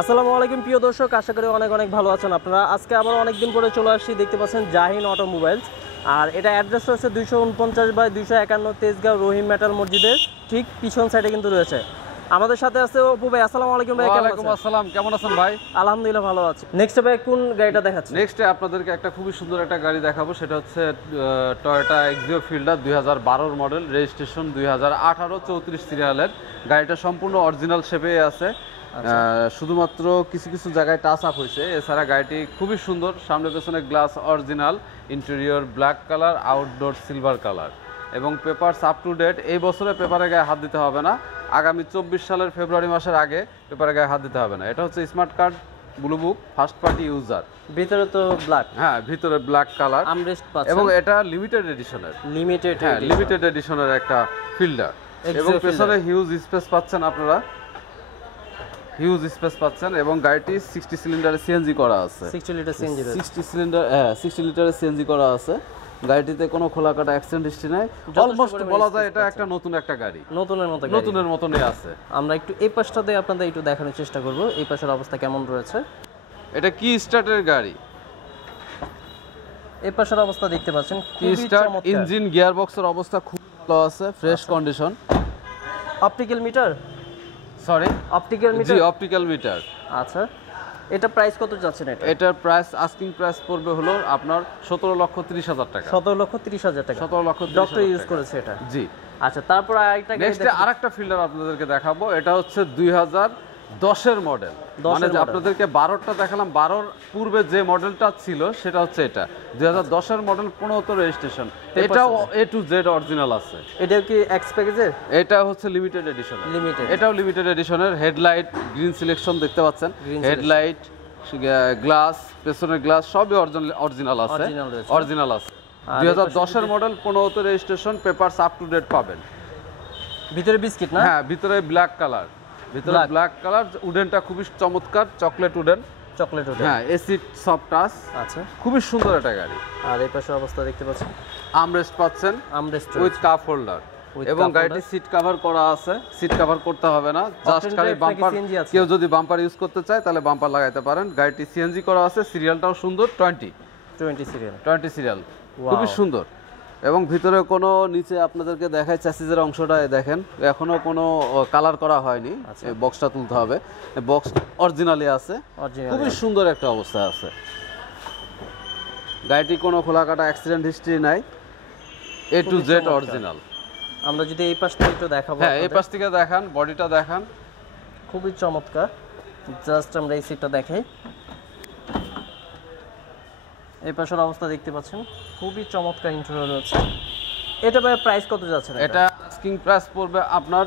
আসসালামু আলাইকুম প্রিয় দর্শক, আশা করি অনেক অনেক ভালো আছেন আপনারা। আজকে আবার অনেক দিন পরে চলে আসছি, দেখতে পাচ্ছেন জাহিন অটোমোবাইলস। আর এটা অ্যাড্রেস হচ্ছে 249/251 তেজগাঁও রহিম মেটাল মসজিদের ঠিক পিছন সাইডে কিন্তু রয়েছে। আমাদের সাথে আছে অপু ভাই। আসসালামু আলাইকুম ভাই। ওয়ালাইকুম আসসালাম, কেমন আছেন ভাই? আলহামদুলিল্লাহ ভালো আছি। নেক্সট ভাই কোন গাড়িটা দেখাচ্ছেন? নেক্সটে আপনাদেরকে একটা খুবই সুন্দর একটা গাড়ি দেখাবো, সেটা হচ্ছে Toyota Axio fielder 2012 model, registration 2018, 34 সিরিয়ালের। গাড়িটা সম্পূর্ণ অরিজিনাল শেপে আছে, শুধুমাত্র কিছু কিছু জায়গায় টাচ আপ হয়েছে। এছাড়া গাড়িটি খুবই সুন্দর, সামনে পেছনে glass original, interior black colour, outdoor silver colour এবং পেপারস আপ টু ডেট। এই বছরে পেপারে গায়ে হাত দিতে হবে না, আগামী 24 সালের ফেব্রুয়ারি মাসের আগে পেপারে গায়ে হাত দিতে হবে না। এটা হচ্ছে smart card blue book first party user. ভিতরে তো ব্ল্যাক, হ্যাঁ ভিতরে ব্ল্যাক কালার আমরেস্ট পাচ্ছেন এবং এটা লিমিটেড এডিশনের, লিমিটেড এডিশনের একটা ফিল্ডার এবং পেছনে হিউজ স্পেস পাচ্ছেন আপনারা, হিউজ স্পেস পাচ্ছেন। এবং গাড়িটি 60 সিলিন্ডারের সিএনজি করা আছে, 60 লিটার সিএনজি, 60 লিটারের সিএনজি করা আছে। গাড়িটিতে কোনো খোলাকাটা অ্যাক্সিডেন্ট হিস্ট্রি নাই, অলমোস্ট বলা যায় এটা একটা নতুন একটা গাড়ি, নতুনের মতনই আছে। আমরা একটু এই পাশটা দিয়ে আপনাদের একটু দেখানোর চেষ্টা করব এই পাশের অবস্থা কেমন রয়েছে। এটা কি স্টার্টের গাড়ি, এই পাশের অবস্থা দেখতে পাচ্ছেন, কি স্টার্ট, ইঞ্জিন গিয়ার বক্সের অবস্থা খুব ভালো আছে, fresh condition. Optical meter, sorry optical meter, জি অপটিক্যাল মিটার। আচ্ছা, এটা প্রাইস কত যাচ্ছেন? এটার প্রাইস আস্কিং প্রাইস পড়বে হলো আপনার 17,30,000 টাকা। 17,30,000 টাকা। 17,30,000 ডক্টর ইউজ করেছে এটা, জি। আচ্ছা, তারপর আরেকটা ফিল্ডার আপনাদেরকে দেখাবো, এটা হচ্ছে 2010 মডেল। মানে আপনাদেরকে 12টা দেখালাম, 12 পূর্বে যে মডেলটা ছিল সেটা হচ্ছে এটা 2010 মডেল, 15 রেজিস্ট্রেশন। এটাও A to Z অরিজিনাল আছে। এটা কি এক্স প্যাকেজের? এটা হচ্ছে লিমিটেড এডিশন, এটাও লিমিটেড এডিশনের। হেডলাইট গ্রিন সিলেকশন দেখতে পাচ্ছেন, হেডলাইট, গ্লাস, পেছনের গ্লাস সবই অরিজিনাল আছে, অরিজিনাল আছে। 2010 model, 15 registration, papers up to date পাবেন। ভিতরে বিস্কিট না? হ্যাঁ ভিতরে ব্ল্যাক কালার, ভিতরে ব্ল্যাক কালার। উডেনটা খুবই চমৎকার, চকলেট উডেন, হ্যাঁ এসি সফট টাচ, আচ্ছা খুবই সুন্দর একটা গাড়ি। আর এই পাশের অবস্থা দেখতে পাচ্ছেন, আমরেস্ট পাচ্ছেন, আমরেস্ট উইথ কাপ হোল্ডার এবং গাড়িটি সিট কভার করা আছে। সিট কভার করতে হবে না, জাস্ট খালি বাম্পার, কেউ যদি বাম্পার ইউজ করতে চায় তাহলে বাম্পার লাগাইতে পারেন। গাড়িটি সিএনজি করা আছে, সিরিয়ালটাও সুন্দর, 20 সিরিয়াল, খুবই সুন্দর। এবং ভিতরে কোনো নিচে আপনাদেরকে দেখায় চ্যাসিসের অংশটা দেখেন, এখনো কোনো কালার করা হয়নি, বক্সটা তুলতে হবে। বক্স অরিজিনালি আছে, খুবই সুন্দর একটা অবস্থা আছে। গাড়িটি কোনো খোলাকাটা অ্যাক্সিডেন্ট হিস্ট্রি নাই, A to Z অরিজিনাল। আমরা যদি এই পাশ থেকে একটু দেখাবো, হ্যাঁ এই পাশ থেকে দেখান, বডিটা দেখান, খুবই চমৎকার। জাস্ট আমরা এই সিটটা দেখাই, এই পাশের অবস্থা দেখতে পাচ্ছেন, খুবই চমৎকার ইন্টেরিয়র রয়েছে। এটা ভাই প্রাইস কত যাচ্ছে? এটা আস্কিং প্রাইস পড়বে আপনার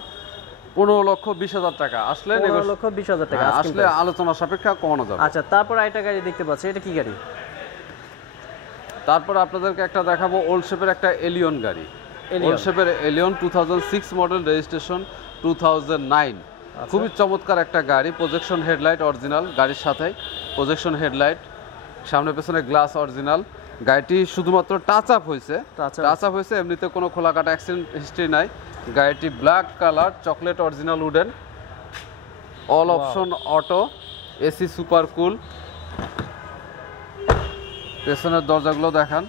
15,20,000 টাকা। আসলে 15,20,000 টাকা, আসলে আলোচনা সাপেক্ষে কমানো যাবে। আচ্ছা, তারপর আরেকটা গাড়ি দেখতে পাচ্ছি, এটা কি গাড়ি? তারপর আপনাদেরকে একটা দেখাবো ওল্ড শেপের একটা এলিয়ন গাড়ি, ওল্ড শেপের এলিয়ন 2006 মডেল, রেজিস্ট্রেশন 2009। খুবই চমৎকার একটা গাড়ি, প্রজেকশন হেডলাইট অরিজিনাল, গাড়ির সাথে প্রজেকশন হেডলাইট, সামনে পেছনে গ্লাস অরিজিনাল। গাড়িটি শুধুমাত্র টাচ আপ হয়েছে, এমনিতে কোনো খোলাকাটা অ্যাক্সিডেন্ট হিস্ট্রি নাই। গাড়িটি black colour, chocolate original wooden, all option auto, AC super cool. পেছনের দরজাগুলো দেখান,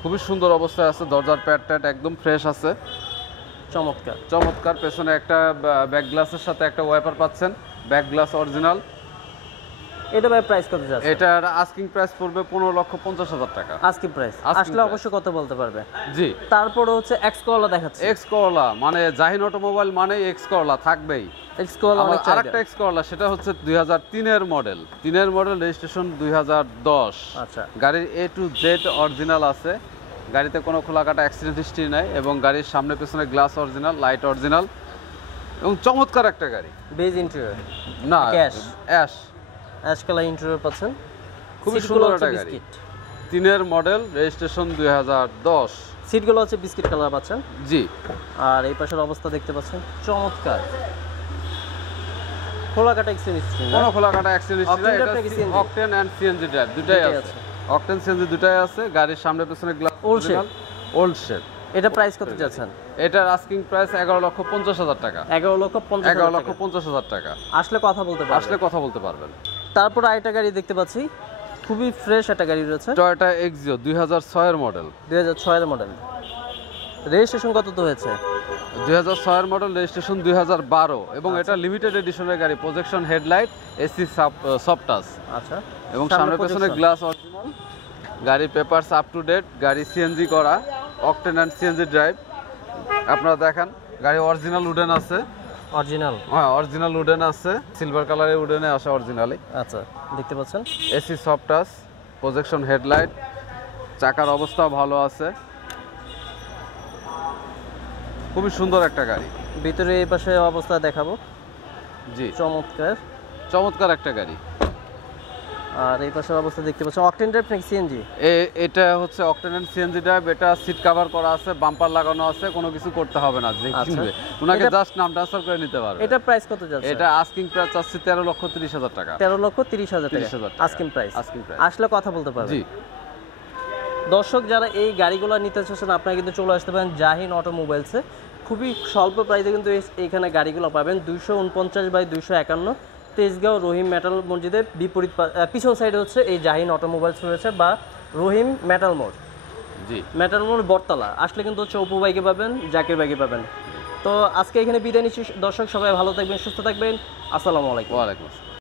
খুবই সুন্দর অবস্থায় আছে, দরজার প্যাড ট্যাড একদম ফ্রেশ আছে, চমৎকার। পেছনে একটা ব্যাক গ্লাসের সাথে একটা ওয়াইপার পাচ্ছেন, ব্যাক গ্লাস অরিজিনাল। এটা ভাই প্রাইস কত যাচ্ছে? এটার আস্কিং প্রাইস পড়বে 15,50,000 টাকা। আস্কিং প্রাইস আসলে অবশ্যই কত বলতে পারবে, জি। তারপরে হচ্ছে এক্স করলা দেখাচ্ছে, এক্স করলা মানে জাহিন অটোমোবাইল মানে এক্স করলা থাকবেই। এক্স করলা আরেকটা এক্স করলা, সেটা হচ্ছে 2003 মডেল, 3 মডেল, রেজিস্ট্রেশন 2010। আচ্ছা, গাড়ির A to Z অরিজিনাল আছে, গাড়িতে কোনো খোলাকাটা অ্যাক্সিডেন্ট হিস্ট্রি নাই এবং গাড়ির সামনে পেছনে গ্লাস অরিজিনাল, লাইট অরিজিনাল এবং চমৎকার একটা গাড়ি। বেজ ইন্টেরিয়র না, অ্যাশ কালার ইন্টেরিয়র পাচ্ছেন, খুবই সুন্দর একটা গাড়ি। 3 মডেল, রেজিস্ট্রেশন 2010। সিটগুলো হচ্ছে বিস্কিট কালার পাচ্ছেন, জি। আর এই পাশের অবস্থা দেখতে পাচ্ছেন, চমৎকার। খোলাকাটা অ্যাক্সিডেন্ট হিস্ট্রি, কোনো খোলাকাটা অ্যাক্সিডেন্ট হিস্ট্রি নাই। এটা অকটেন এন্ড সিএনজি ড্রাইভ দুটাই আছে, অকটেন সিএনজি দুটাই আছে। গাড়ির সামনে পেছনে গ্লাস অরিজিনাল, ওল্ড শেপ। এটা প্রাইস কত যাচ্ছেন? এটার আস্কিং প্রাইস 11,50,000 টাকা। 11,50,000 টাকা। আসলে কথা বলতে পারবেন। তারপর আরেকটা গাড়ি দেখতে পাচ্ছি, খুবই ফ্রেশ একটা গাড়ি রয়েছে, টয়োটা এক্সিও 2006 এর মডেল। 2006 এর মডেল। রেজিস্ট্রেশন কত তো হয়েছে? 2006 এর মডেল, রেজিস্ট্রেশন 2012 এবং এটা লিমিটেড এডিশনের গাড়ি। Projection headlight, AC soft touch. আচ্ছা। এবং সামনে পেছনে গ্লাস অরিজিনাল। গাড়ি পেপারস আপ টু ডেট। গাড়ি সিএনজি করা, অকটেন এন্ড সিএনজি ড্রাইভ। আপনারা দেখেন গাড়ি অরিজিনাল উডেন আছে। অরিজিনাল উডেন আছে, সিলভার কালারের উডেনে আসে অরিজিনালি। আচ্ছা, দেখতে পাচ্ছেন AC soft touch, projection headlight, চাকার অবস্থা ভালো আছে। খুবই সুন্দর একটা গাড়ি। ভিতরে এই পাশে অবস্থা দেখাবো। জি, চমৎকার একটা গাড়ি। আর এই পাশে অবস্থা দেখতে পাচ্ছেন অকটেন ড্রাইভ নাকি সিএনজি? এটা হচ্ছে অকটেন এন্ড সিএনজি ড্রাইভ। এটা সিট কভার করা আছে, বাম্পার লাগানো আছে, কোনো কিছু করতে হবে না। যে কিনবে উনাকে জাস্ট নাম ট্রান্সফার করে নিতে পারবে। এটা প্রাইস কত যাচ্ছে? এটা আস্কিং প্রাইস আছে 13,30,000 টাকা। 13,30,000 টাকা আস্কিং প্রাইস। আসলে কথা বলতে পারবে। জি। দর্শক যারা এই গাড়িগুলো নিতে চাচ্ছেন আপনারা কিন্তু চলে আসতে পারেন জাহিন অটোমোবাইলসে। খুবই স্বল্প প্রাইসে কিন্তু এইখানে গাড়িগুলো পাবেন। 249/251 তেজগাঁও রহিম মেটাল মসজিদের বিপরীত পিছন সাইডে হচ্ছে এই জাহিন অটোমোবাইলস রয়েছে, বা রহিম মেটাল মোড়। জি, মেটাল মোড় বটতলা আসলে কিন্তু হচ্ছে অপু বাইকে পাবেন, জাকির বাইকে পাবেন। তো আজকে এখানে বিদায় নিচ্ছি দর্শক, সবাই ভালো থাকবেন, সুস্থ থাকবেন। আসসালামু আলাইকুম। ওয়ালাইকুম আসসালাম।